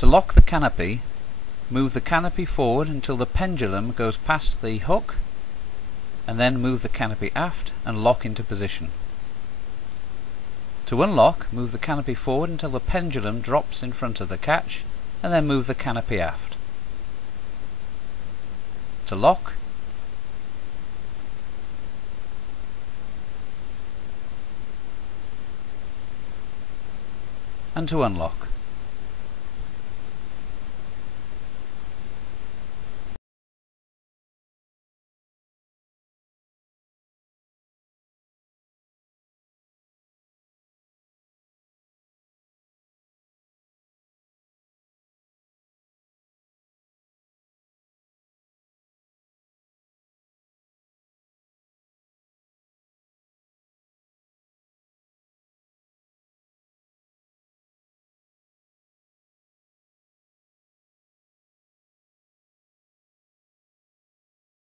To lock the canopy, move the canopy forward until the pendulum goes past the hook, and then move the canopy aft and lock into position. To unlock, move the canopy forward until the pendulum drops in front of the catch, and then move the canopy aft. To lock, and to unlock.